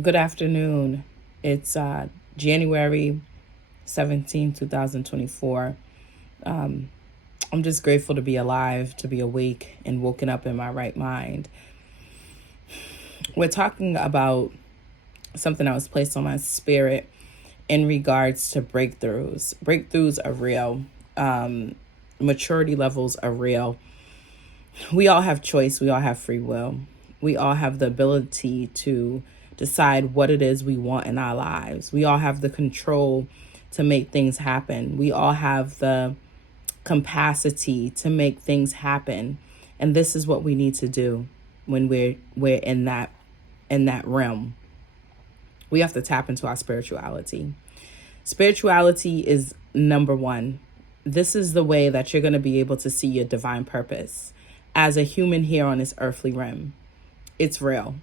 Good afternoon. It's January 17, 2024. I'm just grateful to be alive, to be awake, and woken up in my right mind. We're talking about something that was placed on my spirit in regards to breakthroughs. Breakthroughs are real. Maturity levels are real. We all have choice. We all have free will. We all have the ability to decide what it is we want in our lives. We all have the control to make things happen. We all have the capacity to make things happen. And this is what we need to do when we're in that realm. We have to tap into our spirituality. Spirituality is number one. This is the way that you're going to be able to see your divine purpose as a human here on this earthly realm. It's real.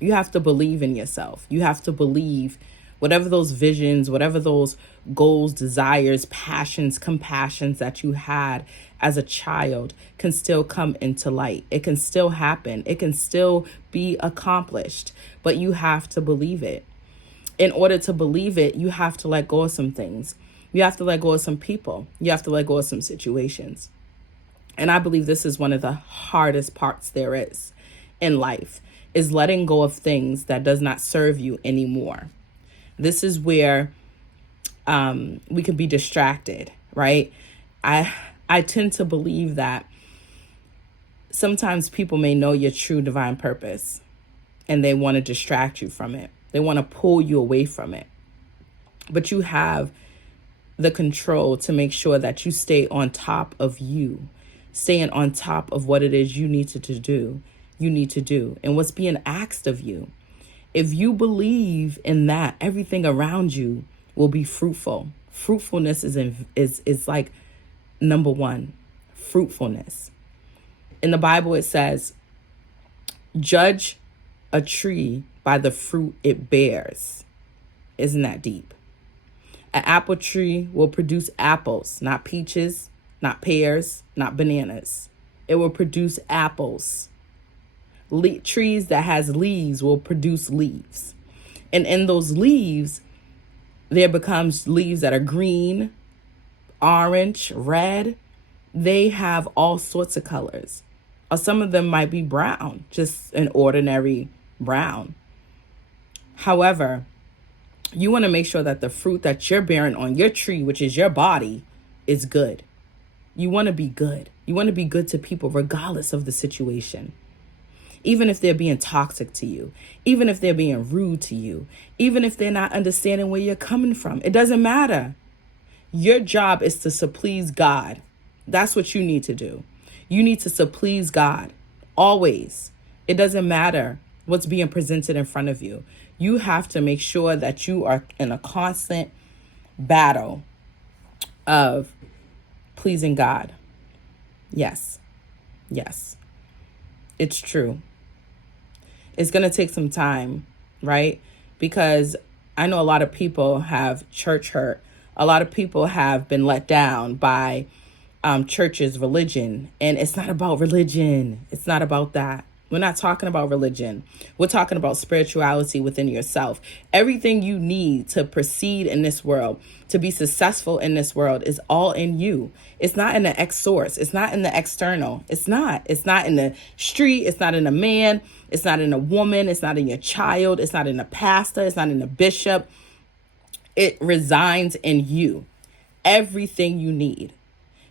You have to believe in yourself. You have to believe whatever those visions, whatever those goals, desires, passions, compassions that you had as a child can still come into light. It can still happen. It can still be accomplished, but you have to believe it. In order to believe it, you have to let go of some things. You have to let go of some people. You have to let go of some situations. And I believe this is one of the hardest parts there is in life, is letting go of things that does not serve you anymore. This is where we can be distracted, right? I tend to believe that sometimes people may know your true divine purpose and they want to distract you from it. They want to pull you away from it. But you have the control to make sure that you stay on top of you, staying on top of what it is you need to do, and what's being asked of you. If you believe in that, everything around you will be fruitful. Fruitfulness is like number one. Fruitfulness. In the Bible, it says, judge a tree by the fruit it bears. Isn't that deep? An apple tree will produce apples, not peaches, not pears, not bananas. It will produce apples. Trees that has leaves will produce leaves. And in those leaves, there becomes leaves that are green, orange, red. They have all sorts of colors. Or some of them might be brown, just an ordinary brown. However, you want to make sure that the fruit that you're bearing on your tree, which is your body, is good. You want to be good. You want to be good to people regardless of the situation. Even if they're being toxic to you, even if they're being rude to you, even if they're not understanding where you're coming from, it doesn't matter. Your job is to please God. That's what you need to do. You need to please God always. It doesn't matter what's being presented in front of you. You have to make sure that you are in a constant battle of pleasing God. Yes. It's true. It's going to take some time, right? Because I know a lot of people have church hurt. A lot of people have been let down by church's religion. And it's not about religion. It's not about that. We're not talking about religion. We're talking about spirituality within yourself. Everything you need to proceed in this world, to be successful in this world, is all in you. It's not in the X source. It's not in the external. It's not. It's not in the street. It's not in a man. It's not in a woman. It's not in your child. It's not in a pastor. It's not in a bishop. It resides in you. Everything you need.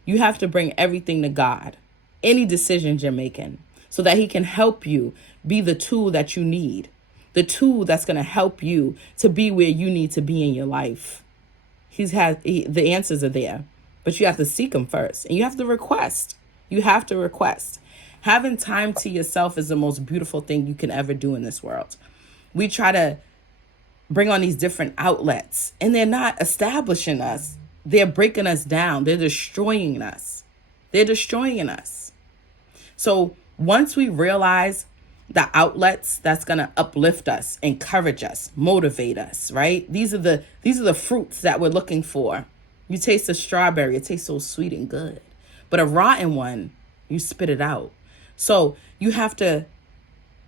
You have to bring everything to God. Any decisions you're making, so that he can help you be the tool that you need, the tool that's going to help you to be where you need to be in your life. The answers are there, but you have to seek them first, and you have to request. Having time to yourself is the most beautiful thing you can ever do in this world. We try to bring on these different outlets, and they're not establishing us. They're breaking us down. They're destroying us. So once we realize the outlets that's going to uplift us, encourage us, motivate us, right? These are the fruits that we're looking for. You taste a strawberry, it tastes so sweet and good. But a rotten one, you spit it out. So you have to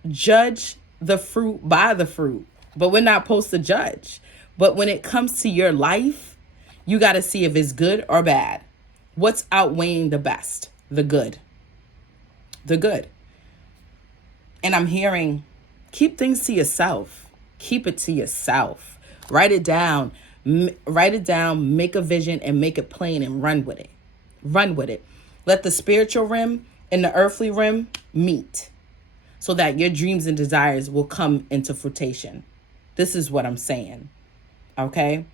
judge the fruit by the fruit. but we're not supposed to judge. But when it comes to your life, you got to see if it's good or bad. What's outweighing the best? The good. The good. And I'm hearing, keep things to yourself. Keep it to yourself. Write it down. Write it down, make a vision, and make it plain, and run with it. Run with it. Let the spiritual realm and the earthly realm meet so that your dreams and desires will come into fruition. This is what I'm saying. Okay?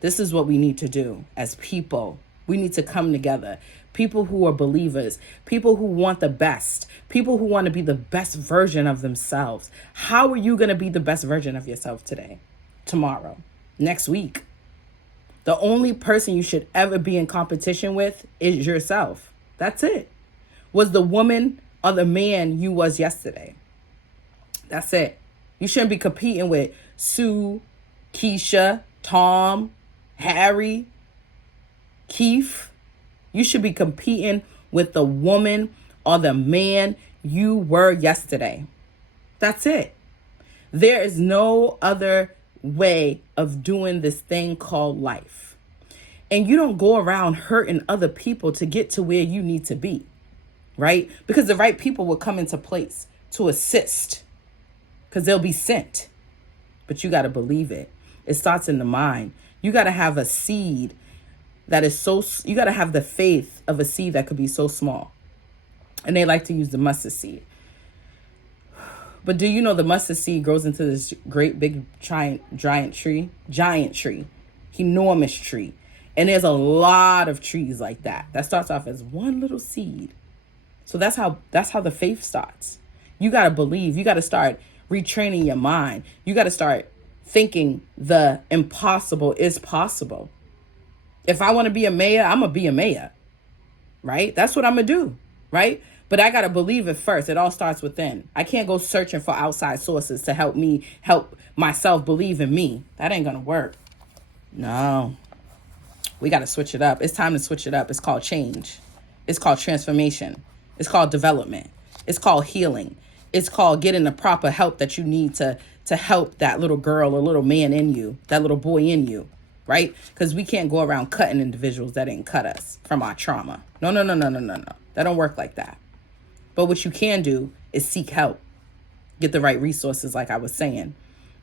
This is what we need to do as people. We need to come together. People who are believers, people who want the best, people who want to be the best version of themselves. How are you going to be the best version of yourself today, tomorrow, next week? The only person you should ever be in competition with is yourself. That's it. Was the woman or the man you was yesterday. That's it. You shouldn't be competing with Sue, Keisha, Tom, Harry, Keith. You should be competing with the woman or the man you were yesterday. That's it. There is no other way of doing this thing called life. And you don't go around hurting other people to get to where you need to be, right? Because the right people will come into place to assist because they'll be sent. But you got to believe it. It starts in the mind. You got to have a seed that is you got to have the faith of a seed that could be so small. And they like to use the mustard seed. But do you know the mustard seed grows into this great big giant tree, enormous tree. And there's a lot of trees like that. That starts off as one little seed. So that's how the faith starts. You got to believe. You got to start retraining your mind. You got to start thinking the impossible is possible. If I want to be a mayor, I'm going to be a mayor, right? That's what I'm going to do, right? But I got to believe it first. It all starts within. I can't go searching for outside sources to help me help myself believe in me. That ain't going to work. No. We got to switch it up. It's time to switch it up. It's called change. It's called transformation. It's called development. It's called healing. It's called getting the proper help that you need to help that little girl or little man in you, that little boy in you, right? Because we can't go around cutting individuals that didn't cut us from our trauma. No. That don't work like that. But what you can do is seek help. Get the right resources, like I was saying.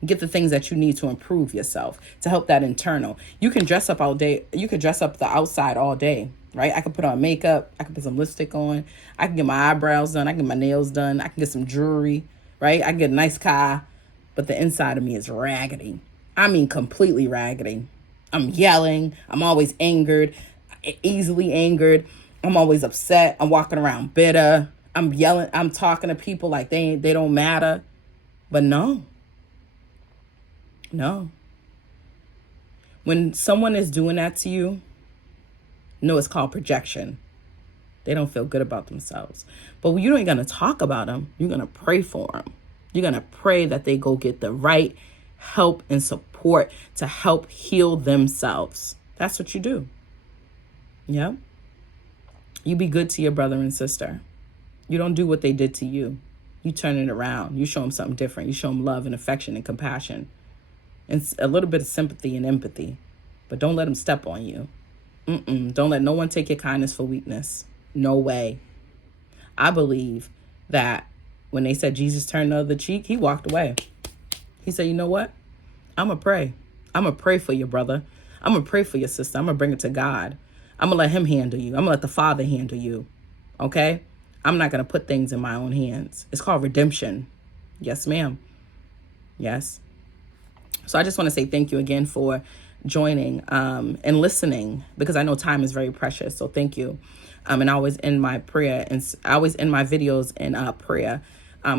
Get the things that you need to improve yourself, to help that internal. You can dress up all day. You can dress up the outside all day, right? I can put on makeup. I can put some lipstick on. I can get my eyebrows done. I can get my nails done. I can get some jewelry, right? I can get a nice car. But the inside of me is raggedy. I mean, completely raggedy. I'm yelling. I'm always angered, easily angered. I'm always upset. I'm walking around bitter. I'm yelling. I'm talking to people like they don't matter. But no. When someone is doing that to you, no, it's called projection. They don't feel good about themselves. But you ain't going to talk about them. You're going to pray for them. You're going to pray that they go get the right help and support to help heal themselves. That's what you do. Yeah. You be good to your brother and sister. You don't do what they did to you. You turn it around. You show them something different. You show them love and affection and compassion and a little bit of sympathy and empathy. But don't let them step on you. Don't let no one take your kindness for weakness. No way. I believe that when they said Jesus turned the other cheek, he walked away. He said, you know what? I'm going to pray. I'm going to pray for your brother. I'm going to pray for your sister. I'm going to bring it to God. I'm going to let him handle you. I'm going to let the Father handle you. Okay? I'm not going to put things in my own hands. It's called redemption. Yes, ma'am. Yes. So I just want to say thank you again for joining and listening, because I know time is very precious. So thank you. And I always end my prayer, and I always end my videos in prayer.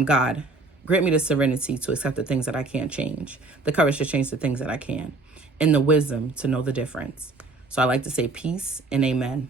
God, grant me the serenity to accept the things that I can't change, the courage to change the things that I can, and the wisdom to know the difference. So I like to say peace and amen.